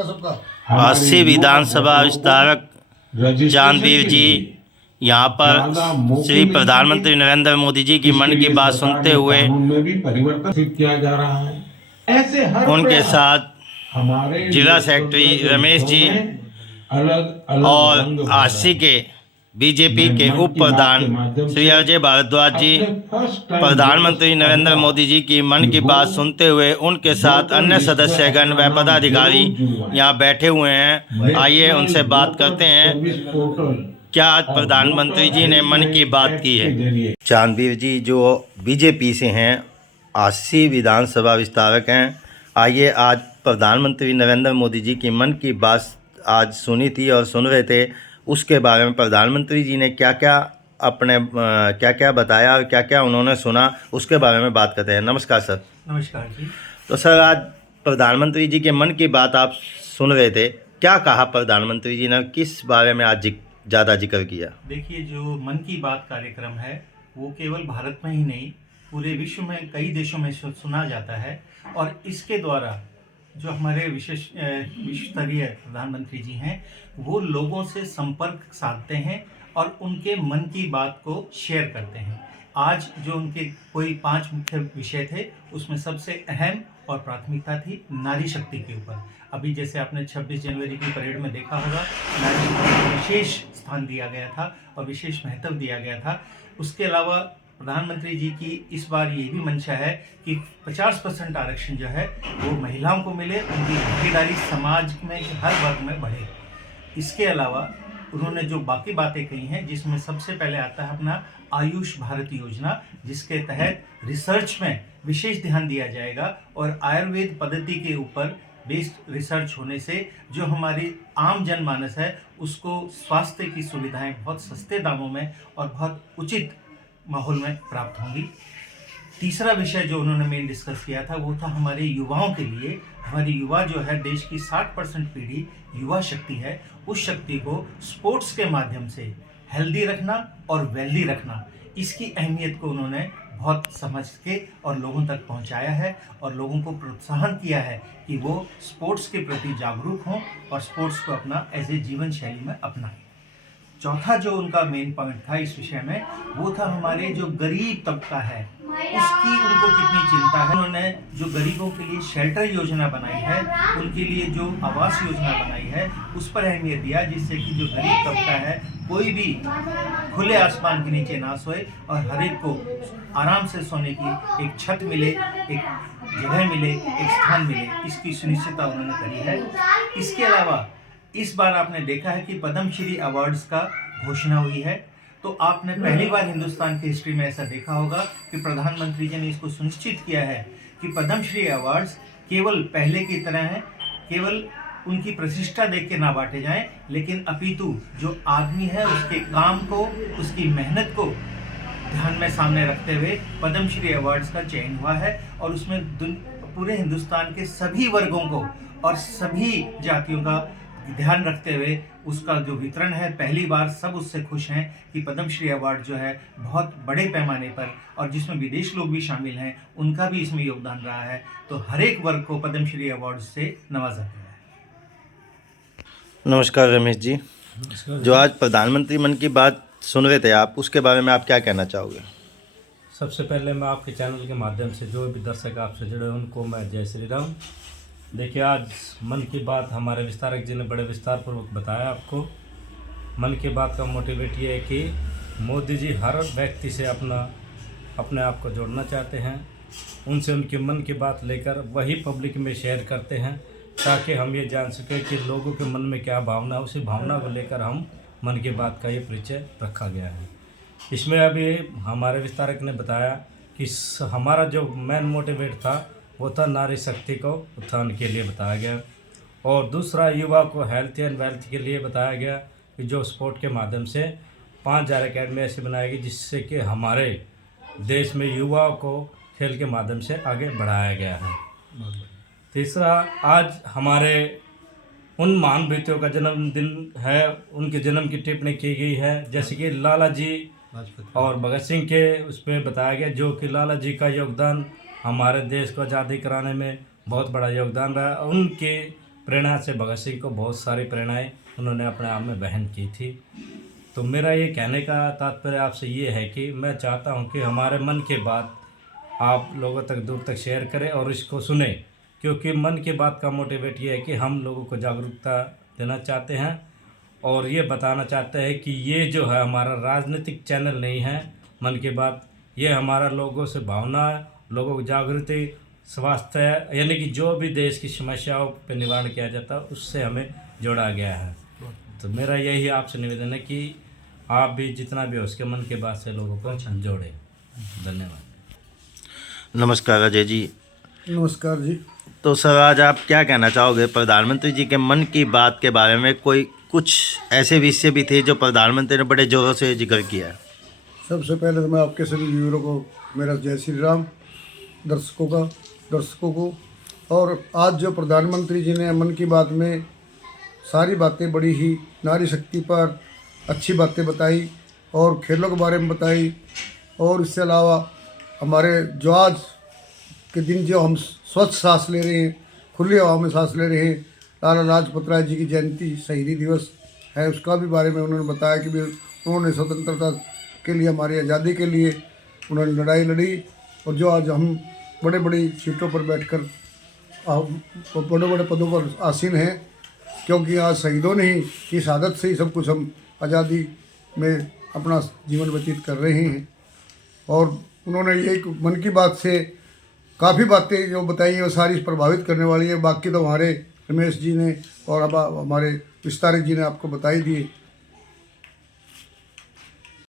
80 विधानसभा विस्तारक चांदवीर जी यहाँ पर श्री प्रधानमंत्री नरेंद्र मोदी जी की मन की बात सुनते हुए परिवर्तन किया जा रहा है। ऐसे हर उनके साथ हमारे जिला सेक्रेटरी रमेश जी अलग अलग और आशी के बीजेपी के उप प्रधान श्री अजय भारद्वाज जी प्रधानमंत्री नरेंद्र मोदी जी की मन की बात सुनते हुए उनके साथ अन्य सदस्यगण व पदाधिकारी यहाँ बैठे हुए हैं। आइए उनसे बात करते हैं क्या आज प्रधानमंत्री जी ने मन की बात की है। चांदवीर जी जो बीजेपी से हैं, 80 विधानसभा विस्तारक हैं। आइए आज प्रधानमंत्री नरेंद्र मोदी जी की मन की बात आज सुनी थी और सुन रहे थे, उसके बारे में प्रधानमंत्री जी ने क्या क्या बताया और क्या क्या उन्होंने सुना, उसके बारे में बात करते हैं। नमस्कार सर। नमस्कार जी। तो सर आज प्रधानमंत्री जी के मन की बात आप सुन रहे थे, क्या कहा प्रधानमंत्री जी ने, किस बारे में आज ज़्यादा जिक्र किया? देखिए, जो मन की बात कार्यक्रम है वो केवल भारत में ही नहीं पूरे विश्व में कई देशों में सुना जाता है और इसके द्वारा जो हमारे विश्व स्तरीय प्रधानमंत्री जी हैं वो लोगों से संपर्क साधते हैं और उनके मन की बात को शेयर करते हैं। आज जो उनके कोई 5 मुख्य विषय थे उसमें सबसे अहम और प्राथमिकता थी नारी शक्ति के ऊपर। अभी जैसे आपने 26 जनवरी की परेड में देखा होगा, नारी को विशेष स्थान दिया गया था और विशेष महत्व दिया गया था। उसके अलावा प्रधानमंत्री जी की इस बार ये भी मंशा है कि 50% आरक्षण जो है वो महिलाओं को मिले, उनकी भागीदारी समाज में हर वर्ग में बढ़े। इसके अलावा उन्होंने जो बाकी बातें कही हैं, जिसमें सबसे पहले आता है अपना आयुष भारत योजना, जिसके तहत रिसर्च में विशेष ध्यान दिया जाएगा और आयुर्वेद पद्धति के ऊपर बेस्ड रिसर्च होने से जो हमारी आम जनमानस है उसको स्वास्थ्य की सुविधाएं बहुत सस्ते दामों में और बहुत उचित माहौल में प्राप्त होंगी। तीसरा विषय जो उन्होंने मेन डिस्कस किया था वो था हमारे युवाओं के लिए। हमारी युवा जो है, देश की 60% पीढ़ी युवा शक्ति है, उस शक्ति को स्पोर्ट्स के माध्यम से हेल्दी रखना और वेल्दी रखना, इसकी अहमियत को उन्होंने बहुत समझ के और लोगों तक पहुंचाया है और लोगों को प्रोत्साहन किया है कि वो स्पोर्ट्स के प्रति जागरूक हों और स्पोर्ट्स को अपना एज ए जीवन शैली में अपनाएं। चौथा जो उनका मेन पॉइंट था इस विषय में वो था हमारे जो गरीब तबका है उसकी उनको कितनी चिंता है। उन्होंने जो गरीबों के लिए शेल्टर योजना बनाई है, उनके लिए जो आवास योजना बनाई है, उस पर अहमियत दिया, जिससे कि जो गरीब तबका है कोई भी खुले आसमान के नीचे ना सोए और हर एक को आराम से सोने की एक छत मिले, एक जगह मिले, एक स्थान मिले, इसकी सुनिश्चितता उन्होंने करी है। इसके अलावा इस बार आपने देखा है कि पद्मश्री अवार्ड्स का घोषणा हुई है, तो आपने पहली बार हिंदुस्तान की हिस्ट्री में ऐसा देखा होगा कि प्रधानमंत्री जी ने इसको सुनिश्चित किया है कि पद्मश्री अवार्ड्स केवल पहले की तरह हैं, केवल उनकी प्रतिष्ठा देख के ना बांटे जाएं, लेकिन अपितु जो आदमी है उसके काम को, उसकी मेहनत को ध्यान में सामने रखते हुए पद्मश्री अवार्ड्स का चयन हुआ है और उसमें पूरे हिंदुस्तान के सभी वर्गों को और सभी जातियों का ध्यान रखते हुए उसका जो वितरण है, पहली बार सब उससे खुश हैं कि पद्मश्री अवार्ड जो है बहुत बड़े पैमाने पर और जिसमें विदेश लोग भी शामिल हैं उनका भी इसमें योगदान रहा है, तो हर एक वर्ग को पद्मश्री अवार्ड से नवाजा गया है। नमस्कार रमेश जी। जो आज प्रधानमंत्री मन की बात सुन रहे थे आप, उसके बारे में आप क्या कहना चाहोगे? सबसे पहले मैं आपके चैनल के माध्यम से जो भी दर्शक आपसे जुड़े उनको मैं जय श्री राम। देखिए, आज मन की बात हमारे विस्तारक जी ने बड़े विस्तारपूर्वक बताया आपको। मन की बात का मोटिवेट ये है कि मोदी जी हर व्यक्ति से अपने आप को जोड़ना चाहते हैं, उनसे उनके मन की बात लेकर वही पब्लिक में शेयर करते हैं ताकि हम ये जान सकें कि लोगों के मन में क्या भावना है, उसी भावना को लेकर हम मन की बात का ये परिचय रखा गया है। इसमें अभी हमारे विस्तारक ने बताया कि हमारा जो मेन मोटिवेट था वो था नारी शक्ति को उत्थान के लिए बताया गया और दूसरा युवा को हेल्थ एंड वेल्थ के लिए बताया गया कि जो स्पोर्ट के माध्यम से 5000 अकेडमी ऐसी बनाएगी जिससे कि हमारे देश में युवाओं को खेल के माध्यम से आगे बढ़ाया गया है। तीसरा, आज हमारे उन महान व्यक्तियों का जन्मदिन है, उनके जन्म की टिप्पणी की गई है, जैसे कि लाला जी और भगत सिंह के उस पर बताया गया, जो कि लाला जी का योगदान हमारे देश को आज़ादी कराने में बहुत बड़ा योगदान रहा। उनके प्रेरणा से भगत सिंह को बहुत सारी प्रेरणाएं उन्होंने अपने आप में वहन की थी। तो मेरा ये कहने का तात्पर्य आपसे ये है कि मैं चाहता हूँ कि हमारे मन की बात आप लोगों तक दूर तक शेयर करें और इसको सुने, क्योंकि मन की बात का मोटिवेट ये है कि हम लोगों को जागरूकता देना चाहते हैं और ये बताना चाहते हैं कि ये जो है हमारा राजनीतिक चैनल नहीं है। मन की बात ये हमारा लोगों से भावना, लोगों को जागृति, स्वास्थ्य, यानी कि जो भी देश की समस्याओं पर निवारण किया जाता है उससे हमें जोड़ा गया है। तो मेरा यही आपसे निवेदन है कि आप भी जितना भी हो उसके मन की बात से लोगों को जोड़ें। धन्यवाद। नमस्कार अजय जी। नमस्कार जी। तो सर, आज आप क्या कहना चाहोगे प्रधानमंत्री जी के मन की बात के बारे में? कोई कुछ ऐसे विषय भी थे जो प्रधानमंत्री ने बड़े जोरों से जिक्र किया है। सबसे पहले तो मैं आपके सभी व्यूअरों को मेरा जय श्री राम, दर्शकों को। और आज जो प्रधानमंत्री जी ने मन की बात में सारी बातें बड़ी ही नारी शक्ति पर अच्छी बातें बताई और खेलों के बारे में बताई, और इससे अलावा हमारे जो आज के दिन जो हम स्वच्छ सांस ले रहे हैं, खुली हवा में सांस ले रहे हैं, लाला लाजपत राय जी की जयंती शहीदी दिवस है, उसका भी बारे में उन्होंने बताया कि भी उन्होंने स्वतंत्रता के लिए, हमारी आज़ादी के लिए उन्होंने लड़ाई लड़ी। और जो आज हम बड़े बड़ी सीटों पर बैठकर बड़े बड़े पदों पर आसीन हैं, क्योंकि आज शहीदों ने ही की शहादत से ही सब कुछ हम आज़ादी में अपना जीवन व्यतीत कर रहे हैं। और उन्होंने एक मन की बात से काफ़ी बातें जो बताई हैं वो सारी प्रभावित करने वाली है। बाकी तो हमारे रमेश जी ने और अब हमारे विस्तारक जी ने आपको बताई दी।